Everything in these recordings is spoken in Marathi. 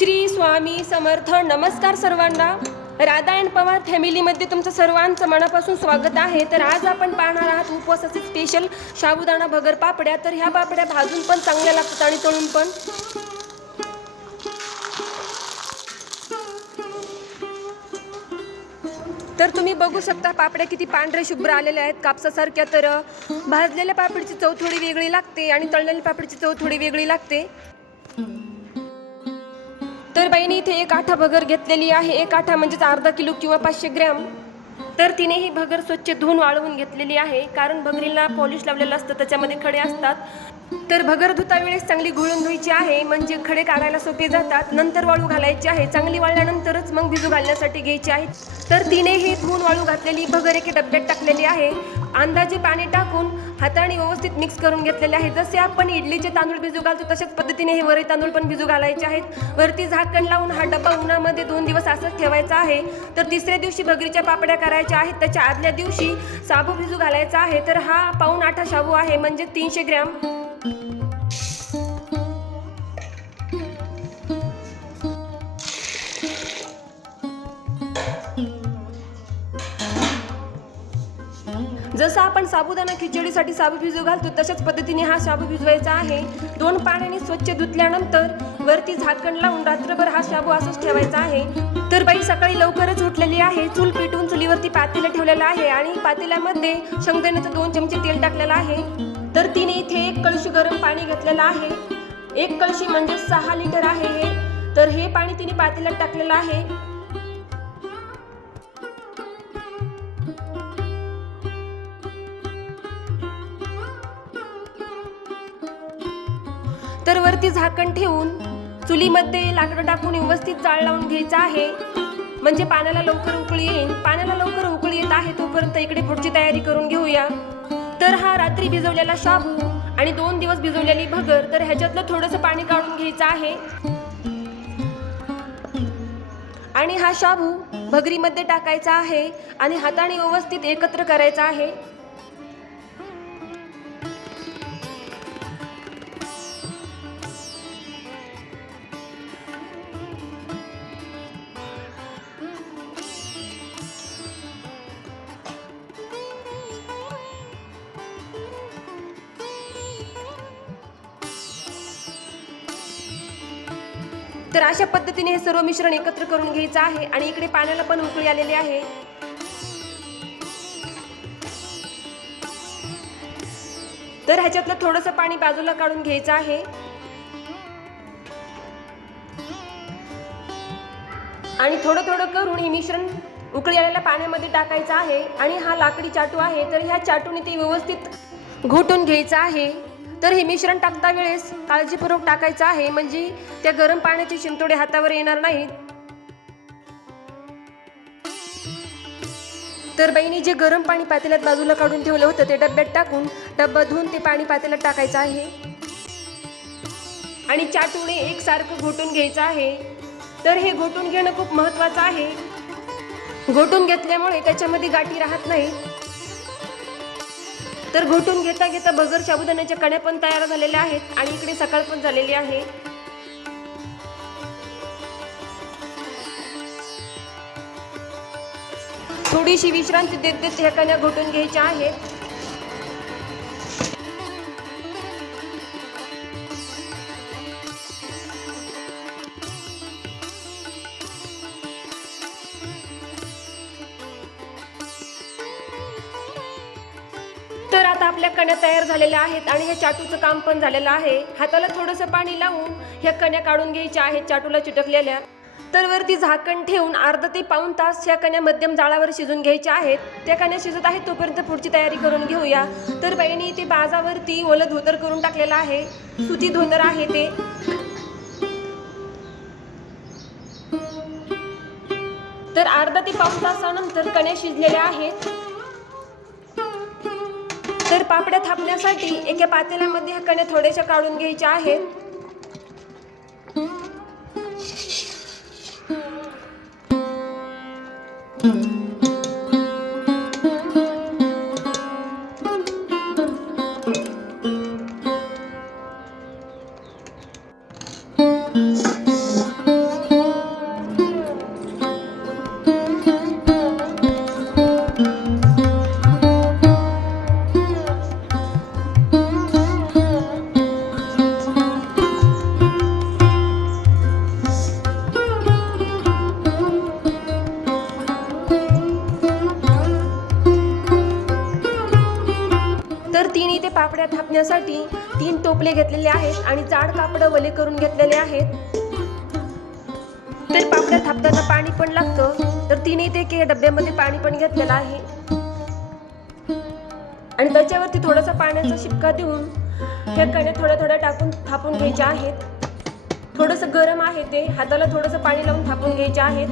श्री स्वामी समर्थ. नमस्कार सर्वांना. राधा अँड पवार फॅमिलीमध्ये तुमचं सर्वांचं मनापासून स्वागत आहे. तर आज आपण पाहणार आहात उपवासाचे स्पेशल साबुदाणा भगर पापड्या. तर ह्या पापड्या भाजून पण चांगल्या लागतात आणि तळून पण. तर तुम्ही बघू शकता पापड्या किती पांढरे शुभ्र आलेल्या आहेत कापसासारख्या. तर भाजलेल्या पापडीची चव थोडी वेगळी लागते आणि तळलेल्या पापडीची चव थोडी वेगळी लागते. तर बाईने इथे एक आठा भगर घेतलेली आहे. एक आठा म्हणजेच अर्धा किलो किंवा पाचशे ग्रॅम. तर तिने ही भगर स्वच्छ धुवून वाळवून घेतलेली आहे. कारण भगरीला पॉलिश लावलेलं असतं त्याच्यामध्ये खडे असतात. तर भगर धुता वेळेस चांगली घोळून धुवायची आहे. म्हणजे खडे काढायला सोपे जातात. नंतर वाळू घालायची आहे. चांगली वाळल्यानंतरच मग भिजू घालण्यासाठी घ्यायची आहे. तर तिने ही धुवून वाळू घातलेली भगर एके डब्यात टाकलेली आहे. अंदाजे पाणी टाकून हाताने व्यवस्थित मिक्स करून घेतलेले आहे जसे आपण इडलीचे तांदूळ भिजू घालतो तशाच पद्धतीने हे वरी तांदूळ पण भिजू घालायचे आहेत. वरती झाकण लावून हा डब्बा उन्हामध्ये दोन दिवस असंच ठेवायचा आहे. तर तिसऱ्या दिवशी भगरीच्या पापड्या करायच्या आहेत. त्याच्या आदल्या दिवशी साबू भिजू घालायचा आहे. तर हा पाऊण आठा शाबू आहे. म्हणजे तीनशे ग्रॅम. जसं आपण साबुदाणा खिचडीसाठी साबू भिजू घालतो तशाच पद्धतीने हा शाबू भिजवायचा आहे. दोन पाण्याने स्वच्छ धुतल्यानंतर वरती झाकण लावून रात्रभर हा शाबू असंच ठेवायचा आहे. तर बाई सकाळी लवकरच उठलेली आहे. चूल पेटून चुलीवरती पातेलं ठेवलेलं आहे आणि पातेल्यामध्ये शेंगदाण्याचं दोन चमचे तेल टाकलेलं आहे. तर तिने इथे एक कळशी गरम पाणी घेतलेलं आहे. एक कळशी म्हणजे सहा लिटर आहे हे. तर हे पाणी तिने पातेल्यात टाकलेलं आहे. तर वरती झाकण ठेवून चुलीमध्ये लाकडं टाकून व्यवस्थित जाळ लावून घ्यायचं आहे. म्हणजे पाण्याला लवकर उकळी येईल. पाण्याला लवकर उकळी येत आहे तोपर्यंत इकडे पुढची तयारी करून घेऊया. तर हा रात्री भिजवलेला शाबू आणि दोन दिवस भिजवलेली भगर तर ह्याच्यातलं थोडंसं पाणी काढून घ्यायचं आहे. आणि हा शाबू भगरीमध्ये टाकायचा आहे आणि हाताने व्यवस्थित एकत्र करायचा आहे. तर अशा पद्धतीने हे सर्व मिश्रण एकत्र करून घ्यायचं आहे आणि इकडे पाण्याला पण उकळी आलेली आहे. तर ह्याच्यातलं थोडंसं पाणी बाजूला काढून घ्यायचं आहे. आणि थोडं थोडं करून हे मिश्रण उकळी आलेल्या पाण्यामध्ये टाकायचं आहे. आणि हा लाकडी चाटू आहे. तर ह्या चाटूने ते व्यवस्थित घोटून घ्यायचं आहे. तर हे मिश्रण टाकता वेळेस काळजीपूर्वक टाकायचं आहे म्हणजे त्या गरम पाण्याचे शिंतोडे हातावर येणार नाहीत. तर बाईने जे गरम पाणी पातेल्यात बाजूला काढून ठेवलं होतं ते डब्यात टाकून डब्बा धुवून ते पाणी पातेल्यात टाकायचं आहे. आणि चाटुणे एकसारखं घोटून घ्यायचं आहे. तर हे घोटून घेणं खूप महत्वाचं आहे. घोटून घेतल्यामुळे त्याच्यामध्ये गाठी राहत नाही तर घोटून घेता घेता बगर साबुदाण्याच्या कण्या पण तयार झालेल्या आहेत आणि इकडे सकाळ पण झालेली आहे. थोडीशी विश्रांती देत देत ह्या कण्या घोटून घ्यायच्या आहेत. आता आपल्या कण्या तयार झालेल्या आहेत आणि हे चाटूचं काम पण झालेलं आहे. हाताला थोडंसं पाणी लावून ह्या कण्या काढून घ्यायच्या आहेत चाटूला चिटकलेल्या. तर वरती झाकण ठेवून अर्धा ते पाऊण तास ह्या कण्या मध्यम जाळावर शिजून घ्यायच्या आहेत. त्या कण्या शिजत आहेत तोपर्यंत पुढची तयारी करून घेऊया. तर बहिणी ते बाजावरती ओलं धोतर करून टाकलेलं आहे. सुती धोतर आहे ते. तर अर्धा ते पाऊण तासानंतर कण्या शिजलेल्या आहेत. तर पापड्या थापण्यासाठी एका पातेल्यामध्ये ह्या कण्या थोड्याशा काढून घ्यायच्या आहेत. धुण्यासाठी तीन टोपले घेतलेले आहेत आणि जाड कापड वले करून घेतलेले आहेत. तर पापड्या थापताना पाणी पण लागतं. तर तिने ते के डब्यामध्ये पाणी पण घेतलेलं आहे. आणि त्याच्यावरती थोडासा पाण्याचा शिपका देऊन त्या कण्या थोड्या थोड्या टाकून थापून घ्यायच्या आहेत. थोडंसं गरम आहे ते. हाताला थोडंसं पाणी लावून थापून घ्यायचे आहेत.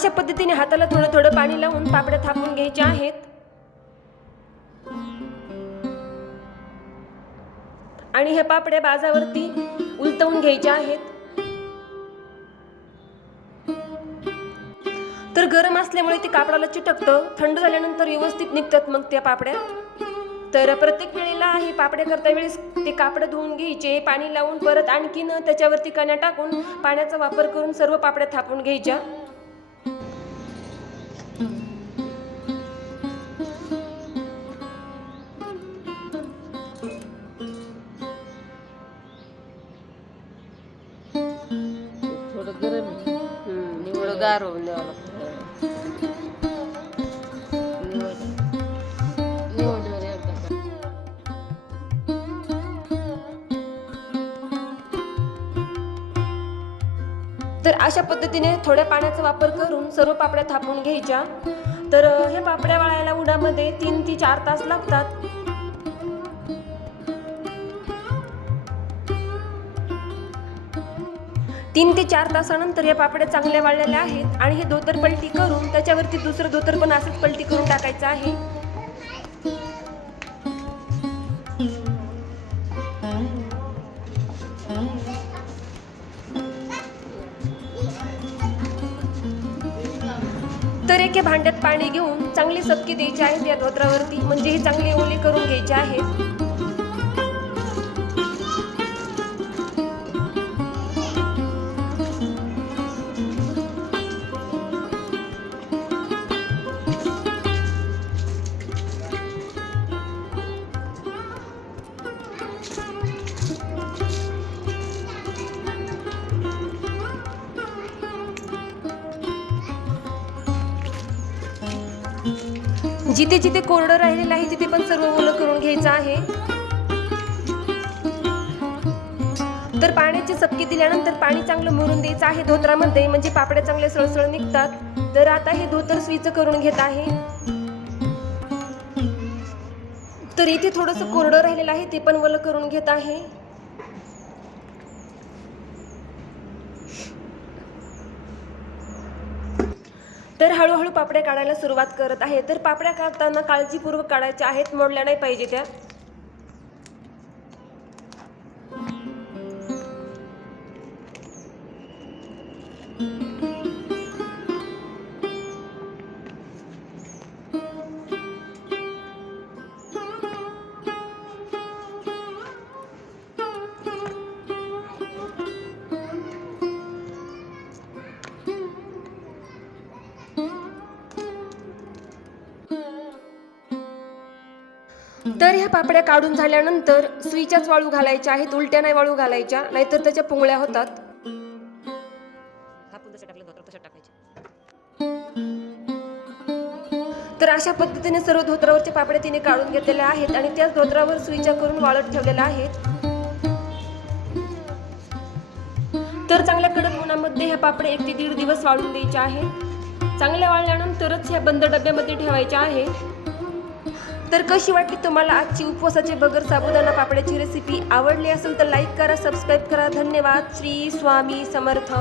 अशा पद्धतीने हाताला थोडं थोडं पाणी लावून पापड्या थापून घ्यायच्या आहेत. आणि ह्या पापड्या बाजावरती उलटवून घ्यायच्या आहेत. तर गरम असल्यामुळे ते कापडाला चिटकतं थंड झाल्यानंतर व्यवस्थित निघतात मग त्या पापड्या. तर प्रत्येक वेळेला ही पापड्या करता वेळेस ते कापड धुवून घ्यायचे पाणी लावून परत आणखीन त्याच्यावरती कण्या टाकून पाण्याचा वापर करून सर्व पापड्या थापून घ्यायच्या. थोडं गरम आहे. निवड गार होऊन द्यावं लागतं. निवड निवडीवर एकदा का- तर अशा पद्धतीने थोड्या पाण्याचा वापर करून सर्व पापड्या थापून घ्यायच्या. तर अ, हे पापड्या वाळायला उन्हामध्ये तीन ते चार तास लागतात. तीन ते चार तासानंतर या पापड्या चांगल्या वाळलेल्या आहेत आणि हे धोतर पलटी करून त्याच्यावरती दुसरं धोतर पण असंच पलटी करून टाकायचं आहे. तर एके भांड्यात पाणी घेऊन चांगली सबकी द्यायची आहे या धोत्रावरती म्हणजे ही चांगली ओली करून घ्यायची आहे. जिथे जिथे कोरडं राहिलेलं आहे तिथे पण सर्व ओलं करून घ्यायचं आहे. तर पाण्याची सबकी दिल्यानंतर पाणी चांगलं मुरून द्यायचं आहे धोत्रामध्ये म्हणजे पापड्या चांगले सळसळ निघतात. तर आता हे धोतर स्वीच करून घेत आहे. तर इथे थोडंसं कोरडं राहिलेलं आहे ते पण वलं करून घेत आहे तर हळूहळू पापड्या काढायला सुरुवात करत आहे. तर पापड्या काढताना काळजीपूर्वक काढायच्या आहेत मोडल्या नाही पाहिजे त्या. तर ह्या पापड्या काढून झाल्यानंतर सुईच्याच वाळू घालायच्या आहेत उलट्या नाही वाळू घालायच्या नाहीतर त्याच्या पुंगळ्या होतात. तर अशा पद्धतीने सर्व धोत्रावरचे पापड्या तिने काढून घेतलेल्या आहेत आणि त्याच धोत्रावर सुईच्या करून वाळत ठेवलेल्या आहेत. तर चांगल्या कडक उन्हामध्ये ह्या पापड्या एक ते दीड दिवस वाळून द्यायच्या आहेत. चांगल्या वाळल्यानंतरच ह्या बंद डब्यामध्ये ठेवायच्या आहे तर कशी वाटली तुम्हाला आजची उपवासाची बगर साबुदाणा पापड्याची रेसिपी आवडली असेल तर लाईक करा सबस्क्राईब करा. धन्यवाद. श्री स्वामी समर्थ.